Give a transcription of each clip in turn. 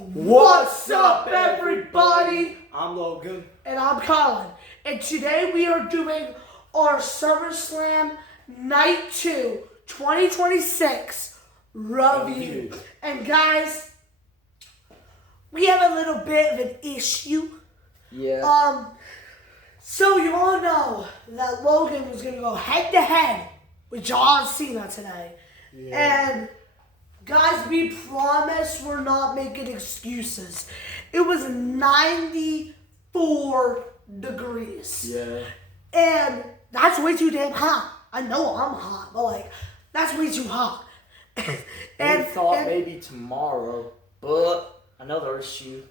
What's up, everybody? I'm Logan. And I'm Colin. And today we are doing our SummerSlam Night 2 2026 review. And guys, we have a little bit of an issue. Yeah. So you all know that Logan was going to go head-to-head with John Cena today. Yeah. And guys, we promise we're not making excuses. It was 94 degrees. Yeah. And that's way too damn hot. I know I'm hot, but that's way too hot. We thought maybe tomorrow, but another issue.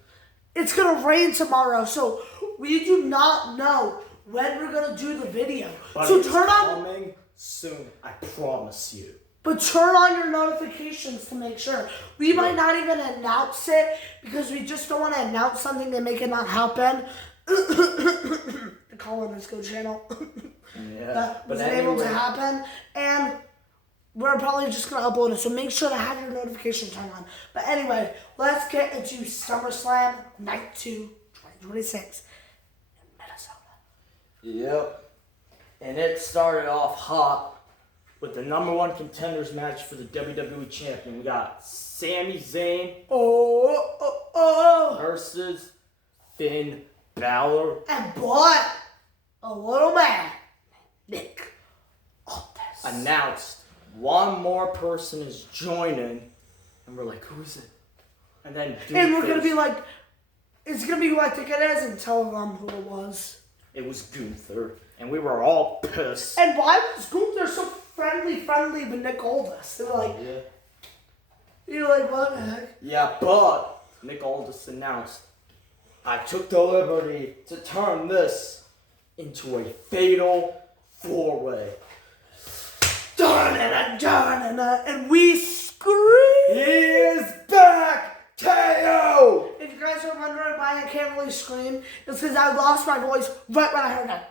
It's gonna rain tomorrow, so we do not know when we're gonna do the video. But so it's coming soon, I promise you. But turn on your notifications to make sure. We might not even announce it because we just don't want to announce something and make it not happen. The Colin Let's Go channel. Yeah. That wasn't able to happen. And we're probably just going to upload it. So make sure to have your notifications turned on. But anyway, let's get into SummerSlam Night 2 2026 in Minnesota. Yep. And it started off hot with the number one contenders match for the WWE Champion. We got Sami Zayn versus Finn Balor. And but a little man, Nick Aldis, Announced one more person is joining, and we're like, who is it? And then we're gonna be like, it's gonna be like it is, and tell them who it was. It was Gunther, and we were all pissed. And why was Gunther so friendly with Nick Aldis? They were like, Yeah. You're like, what the heck? Yeah, but Nick Aldis announced, I took the liberty to turn this into a fatal four-way. And we scream. He is back! KO! If you guys are wondering why I can't really scream, it's because I lost my voice right when I heard that.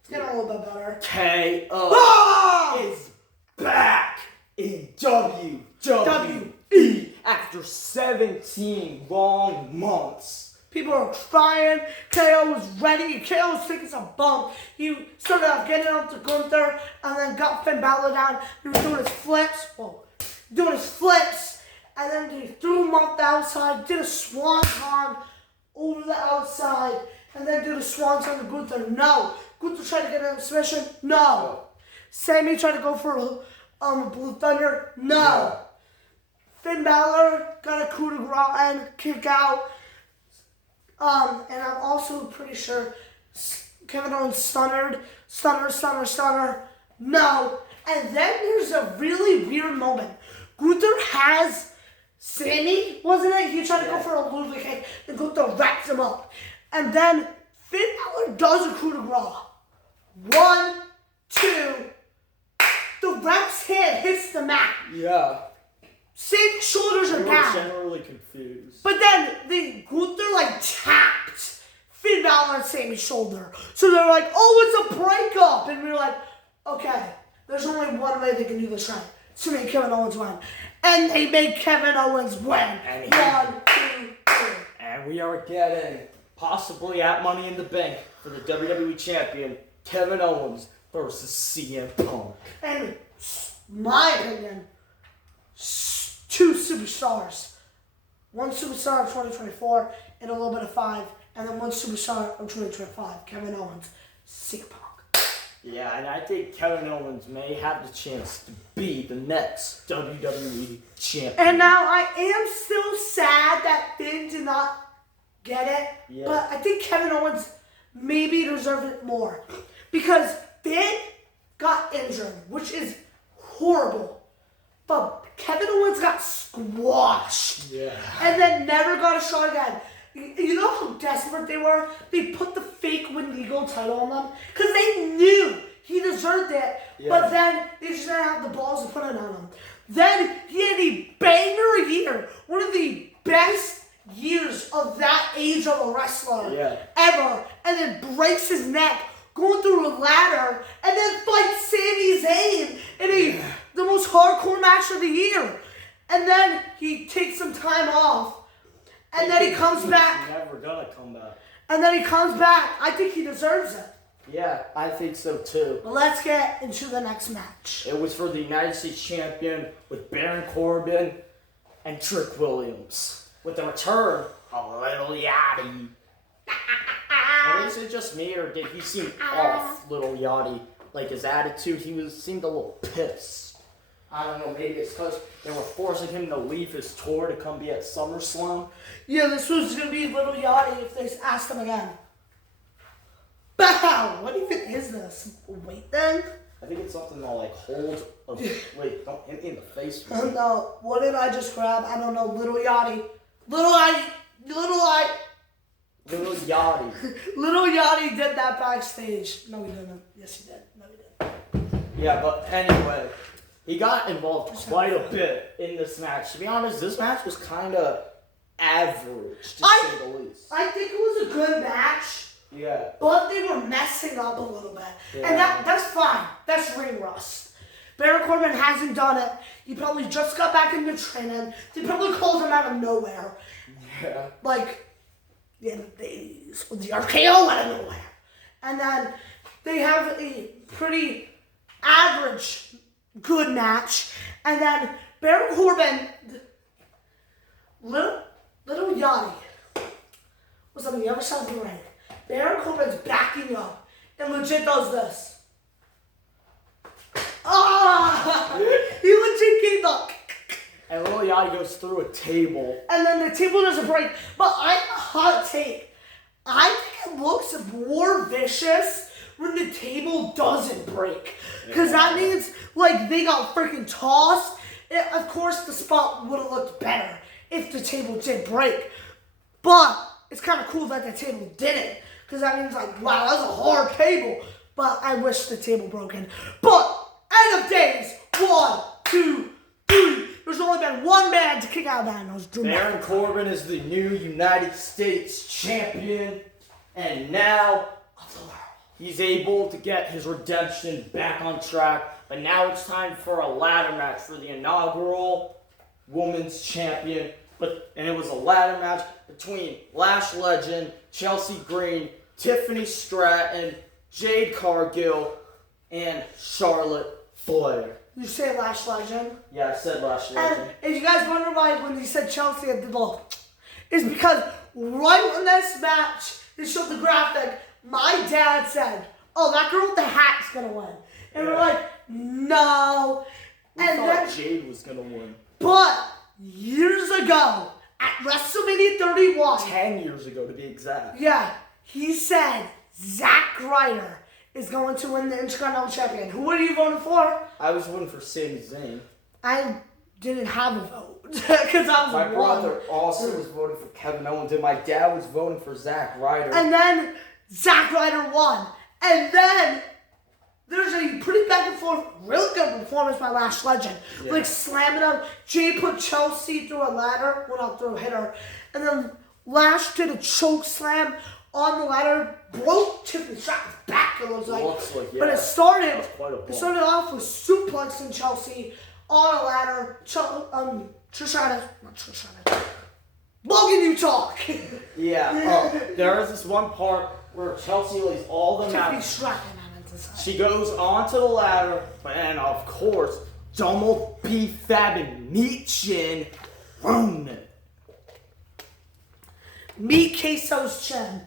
It's getting a little bit better. KO is back in WWE after 17 long months. People are crying. KO was ready. KO was taking some bump. He started off getting up to Gunther and then got Finn Balor down. He was doing his flips. And then he threw him off the outside, did a swanton over the outside, and then did a swanton to Gunther. No. Gunther tried to get an submission. No. Sami tried to go for a Blue Thunder. No. Finn Balor got a coup de grace and kick out. And I'm also pretty sure Kevin Owens stunner. No. And then there's a really weird moment. Gunther has Sami, wasn't it? He tried to go for a Ludwig kick, and Gunther wraps him up. And then Finn Balor does a coup de grace. 1, 2. The ref's hand hits the mat. Yeah. Sami's shoulders are We were down. generally confused. But then Gunther tapped Finn Balor on Sami's shoulder. So they're like, oh, it's a breakup. And we were like, okay, there's only one way they can do this right. It's to make Kevin Owens win. And they made Kevin Owens win. 1, 2, 3. And we are getting, possibly at Money in the Bank, for the WWE Champion, Kevin Owens versus CM Punk. And my opinion, 2 superstars. 1 superstar of 2024 and a little bit of 5. And then 1 superstar of 2025, Kevin Owens, CM Punk. Yeah, and I think Kevin Owens may have the chance to be the next WWE Champion. And now I am still sad that Finn did not get it. Yeah. But I think Kevin Owens maybe deserved it more. Because Finn got injured, which is horrible. But Kevin Owens got squashed. Yeah. And then never got a shot again. You know how desperate they were? They put the fake Wendigo title on them because they knew he deserved it. Yeah. But then they just didn't have the balls to put it on him. Then he had a banger year. One of the best years of that age of a wrestler ever. And then breaks his neck going through a ladder and then fights Sami Zayn in the most hardcore match of the year. And then he takes some time off. And then he comes back. He's never gonna come back. And then he comes back. I think he deserves it. Yeah, I think so too. But let's get into the next match. It was for the United States Champion with Baron Corbin and Trick Williams. With the return of Little Yachty. And is it just me, or did he seem off, Little Yachty? Like his attitude, seemed a little pissed. I don't know, maybe it's because they were forcing him to leave his tour to come be at SummerSlam. Yeah, this was going to be Little Yachty if they asked him again. Bow! What even is this? Wait then? I think it's something to like hold. Wait, don't hit me in the face. No, what did I just grab? I don't know. Little Yachty. Little Yachty. Little Yachty. Little Yachty did that backstage. No, he didn't. Yes, he did. No, he didn't. Yeah, but anyway, he got involved quite a bit in this match. To be honest, this match was kind of average, to say the least. I think it was a good match. Yeah. But they were messing up a little bit. Yeah. And that's fine. That's ring rust. Baron Corbin hasn't done it. He probably just got back into training. They probably called him out of nowhere. Yeah. Like the end of days with the RKO out of nowhere. And then they have a pretty average good match. And then Baron Corbin, Little Yachty was on the other side of the ring. Baron Corbin's backing up and legit does this. He legit gave up. And Little Yachty goes through a table. And then the table doesn't break. But I have a hot take. I think it looks more vicious when the table doesn't break. Because that means, like, they got freaking tossed. Of course, the spot would have looked better if the table did break. But it's kind of cool that the table didn't. Because that means, like, wow, that's a hard table. But I wish the table broken. But, end of days, 1, 2, 3. There's only been one man to kick out of that, and it was Drew Baron McIntyre. Corbin is the new United States Champion. And now he's able to get his redemption back on track. But now it's time for a ladder match for the inaugural Women's Champion. And it was a ladder match between Lash Legend, Chelsea Green, Tiffany Stratton, Jade Cargill, and Charlotte Flair. You say Lash Legend? Yeah, I said Lash And Legend. if you guys wonder why when he said Chelsea at the ball, it's because right when this match, they showed the graphic, my dad said, oh, that girl with the hat's going to win. And we're like, no. We And thought then, Jade was going to win. but years ago, at WrestleMania 31, 10 years ago, to be exact. yeah, he said Zack Ryder is going to win the Intercontinental Champion. Who are you voting for? I was voting for Sami Zayn. I didn't have a vote because I was My one. brother also was voting for Kevin Owens, and my dad was voting for Zack Ryder. And then Zack Ryder won. And then there's a pretty back and forth, real good performance by Lash Legend. Yeah. Like slamming him. Jay put Chelsea through a ladder. Well, not through a hitter. And then Lash did a choke slam on the ladder. Broke Tiffany Stratton's back, it looks like. Looks like, yeah. But it started off with suplexing Chelsea on a ladder. Logan, you talk. Yeah, there is this one part where Chelsea lays all the Tiffany map. Stratton, I meant to say. She goes onto the ladder, and of course, Donald B. Fabin Meechin ruined it. Meet Queso's chin.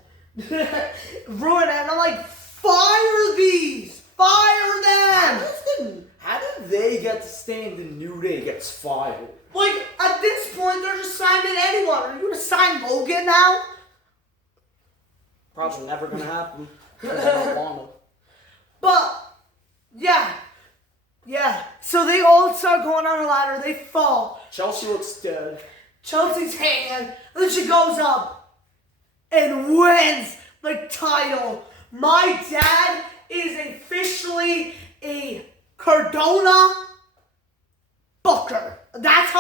Ruin it. And I'm like, fire these! Fire them! How did they get to stay in the New Day gets fired? Like, at this point, they're just signing anyone. Are you going to sign Logan now? Probably never gonna happen. 'Cause I don't want to. But, yeah. Yeah. So they all start going on a ladder. They fall. Chelsea looks dead. Chelsea's hand. And then she goes up and wins the title. My dad is officially a Cardona Booker. That's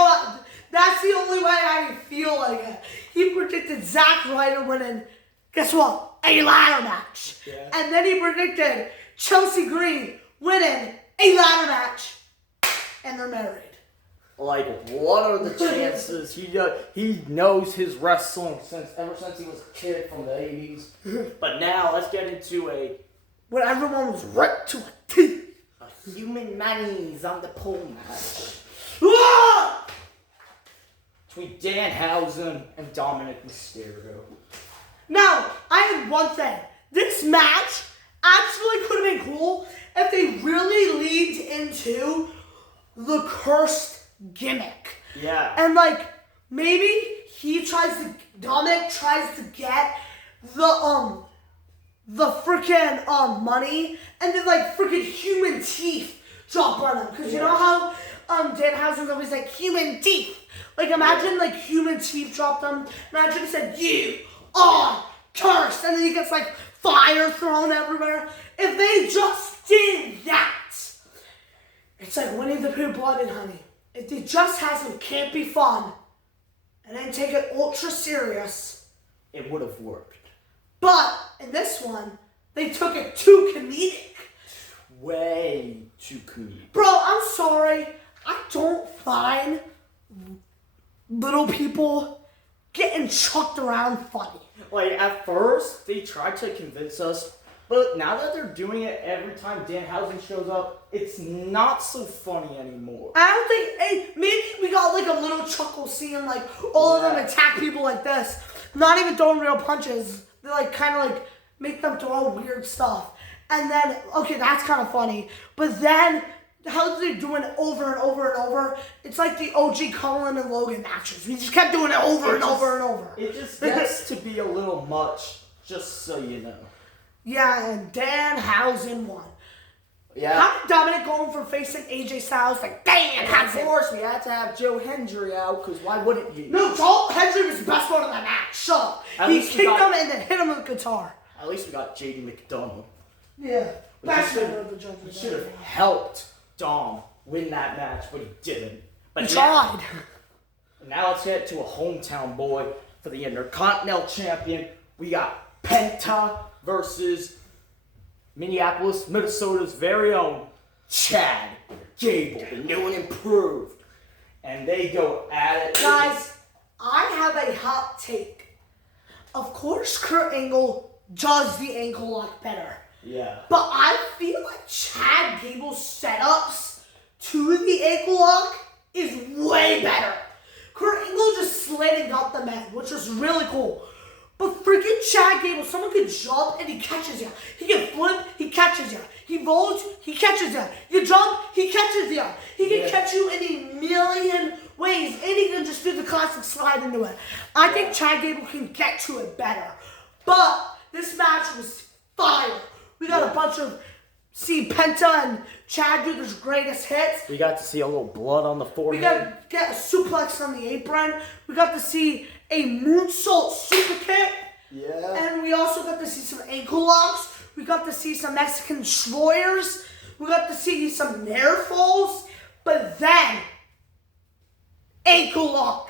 the only way I feel like it. He predicted Zack Ryder winning, guess what? A ladder match. Yeah. And then he predicted Chelsea Green winning a ladder match. And they're married. Like, what are the chances? He knows his wrestling ever since he was a kid from the 80s. But now let's get into Where everyone was right to a T. a human man's on the pole match Ah! between Danhausen and Dominic Mysterio. Now, I have one thing. This match actually could have been cool if they really leaned into the cursed gimmick. Yeah. And like maybe Dominic tries to get the freaking money, and then like freaking human teeth drop on him. Because you know how Danhausen's always like human teeth. Like imagine like human teeth dropped him. Imagine it said you are cursed, and then he gets like fire thrown everywhere. If they just did that, it's like Winnie the Pooh Blood and Honey. If they just had some campy fun and then take it ultra serious, it would have worked. But in this one, they took it too comedic. Way too comedic. Bro, I'm sorry. I don't find little people getting chucked around funny. Like, at first, they tried to convince us, but now that they're doing it every time Danhausen shows up, it's not so funny anymore. I don't think, hey, maybe we got like a little chuckle seeing like all of them attack people like this. Not even throwing real punches. They like kind of like make them throw weird stuff. And then, okay, that's kind of funny. But then, how they doing it over and over and over? It's like the OG Cullen and Logan matches. We just kept doing it over and over and over. It just gets to be a little much, just so you know. Yeah, and Danhausen won. Yeah. How did Dominic go for facing AJ Styles? Like, Danhausen. Of course, we had to have Joe Hendry out, because why wouldn't you? No, Joe Hendry was the best one in the match. Shut up. He kicked him and then hit him with a guitar. At least we got JD McDonald. Yeah. He should have helped Dom win that match, but he didn't. But He tried. Now let's get to a hometown boy for the Intercontinental Champion. We got Penta versus Minneapolis, Minnesota's very own Chad Gable, the new and improved. And they go at it. Guys, I have a hot take. Of course, Kurt Angle does the ankle lock better. Yeah. But I feel like Chad Gable's setups to the ankle lock is way better. Kurt Angle just slid and got the man, which was really cool. But freaking Chad Gable, someone could jump and he catches you. He can flip, he catches you. He rolls, he catches you. You jump, he catches you. He can catch you in a million ways. And he can just do the classic slide into it. I think Chad Gable can get to it better. But this match was fire. We got a bunch of Penta and Chad do their greatest hits. We got to see a little blood on the forehead. We got to get a suplex on the apron. We got to see a moonsault super kick. Yeah. And we also got to see some ankle locks. We got to see some Mexican destroyers. We got to see some nair falls. But then, ankle lock.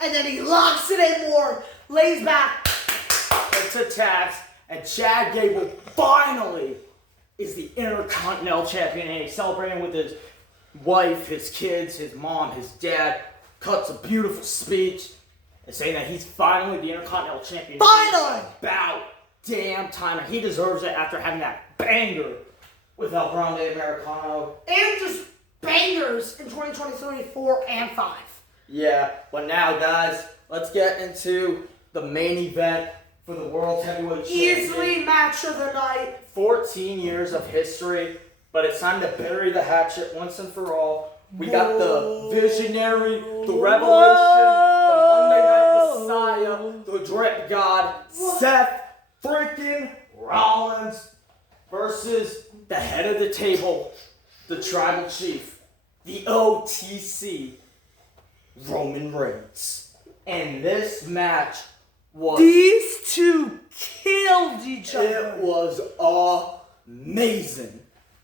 And then he locks it in more, lays back. It's attacks. And Chad Gable finally is the Intercontinental Champion, and he's celebrating with his wife, his kids, his mom, his dad. Cuts a beautiful speech and saying that he's finally the Intercontinental Champion. Finally! About damn time, and he deserves it after having that banger with El Grande Americano. And just bangers in 2023, 4 and 5. Yeah, but now, guys, let's get into the main event for the World Heavyweight Championship. Easily match of the night. 14 years of history, but it's time to bury the hatchet once and for all. We got the visionary, the revelation, the Monday Night Messiah, the drip god, Seth freaking Rollins versus the head of the table, the tribal chief, the OTC, Roman Reigns. And this match was... These two killed each other. It was amazing.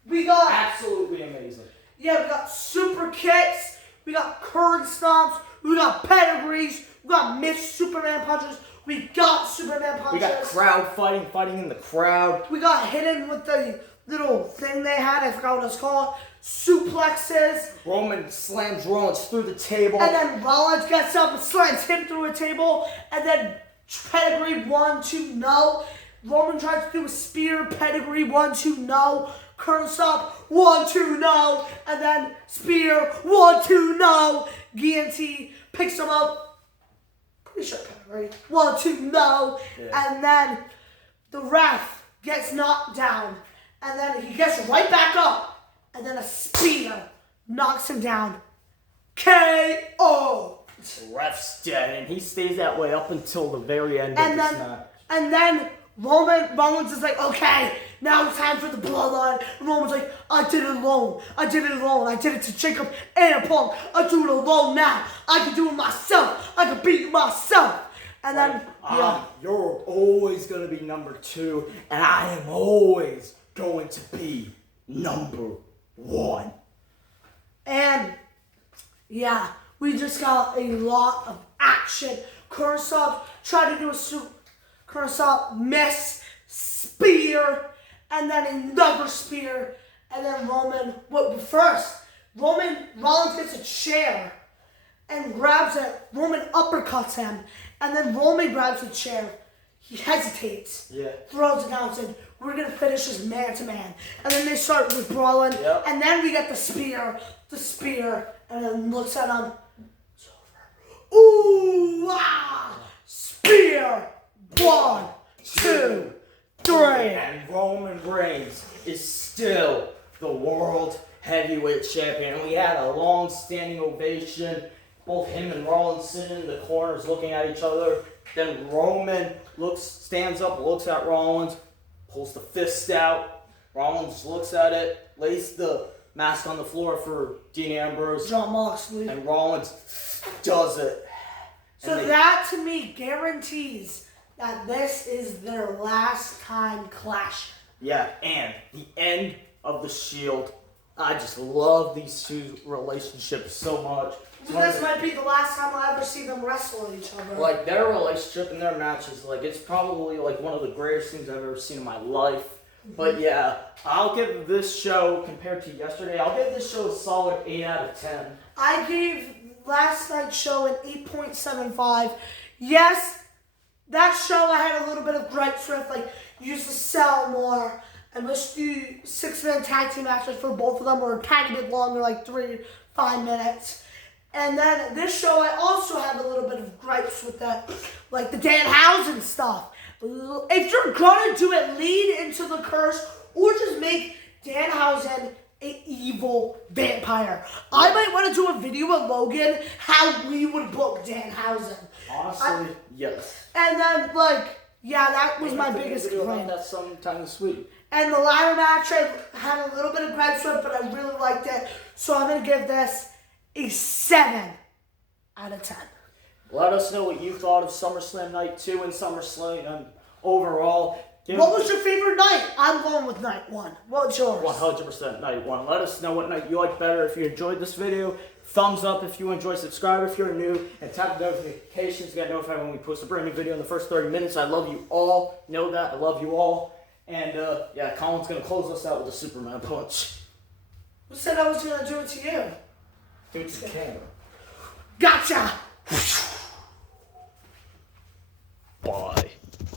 We got... Absolutely amazing. Yeah, we got super kicks. We got curd stomps. We got pedigrees. We got missed Superman punches. We got Superman punches. We got crowd fighting in the crowd. We got hidden with the little thing they had. I forgot what it's called. suplexes, Roman slams Rollins through the table. and then Rollins gets up and slams him through a table, and then pedigree 1, 2, no. Roman tries to do a spear, pedigree 1, 2, no. Curls up, 1, 2, no. And then spear, 1, 2, no. Guillotine picks him up. Pretty sure pedigree. 1, 2, no. Yeah. And then the ref gets knocked down. And then he gets right back up. And then a spear knocks him down. KO. Ref's dead, and he stays that way up until the very end And of this then, match. and then Rollins is like, okay, now it's time for the bloodline. And Roman's like, I did it alone. I did it to Jacob and Punk. I do it alone now. I can do it myself. I can beat myself. And then, You're always gonna be number 2, and I am always going to be number 1. And yeah, we just got a lot of action. Kurosawa tried to do a Kurosawa miss, spear, and then another spear, and then Rollins gets a chair and grabs it. Roman uppercuts him, and then Roman grabs the chair. He hesitates, throws it down, and said, we're going to finish this man-to-man. And then they start with brawling, and then we get the spear, and then looks at him. It's over. Ooh, ah, spear. 1, 2, 3. And Roman Reigns is still the World Heavyweight Champion. And we had a long-standing ovation. Both him and Rollins sitting in the corners looking at each other. Then Roman stands up, looks at Rollins, pulls the fist out. Rollins looks at it, lays the mask on the floor for Dean Ambrose. Jon Moxley. And Rollins does it. So that to me guarantees that this is their last time clashing. Yeah, and the end of the Shield. I just love these two relationships so much. This might be the last time I'll ever see them wrestle each other. Like, their relationship and their matches, like, it's probably, like, one of the greatest things I've ever seen in my life. But, yeah, I'll give this show, compared to yesterday, I'll give this show a solid 8 out of 10. I gave last night's show an 8.75. Yes, that show I had a little bit of gripes with, like, used to sell more. And let's do 6-man tag team matches for both of them, or a tiny bit longer, like 3-5 minutes. And then this show, I also have a little bit of gripes with that, like the Danhausen stuff. If you're gonna do it, lead into the curse, or just make Danhausen an evil vampire. I might want to do a video with Logan how we would book Danhausen. Honestly, yes. And then, like, yeah, that was my biggest complaint. That sometime this week. And the ladder match, I had a little bit of gripes with, but I really liked it. So I'm gonna give this a 7 out of 10. Let us know what you thought of SummerSlam Night 2 and SummerSlam overall. What was your favorite night? I'm going with night 1. What's yours? 100% night 1. Let us know what night you like better. If you enjoyed this video, thumbs up if you enjoy, subscribe if you're new, and tap the notifications to get notified when we post a brand new video in the first 30 minutes. I love you all. Know that. I love you all. And, yeah, Colin's going to close us out with a Superman punch. Who said I was going to do it to you? Do it to the camera. Gotcha!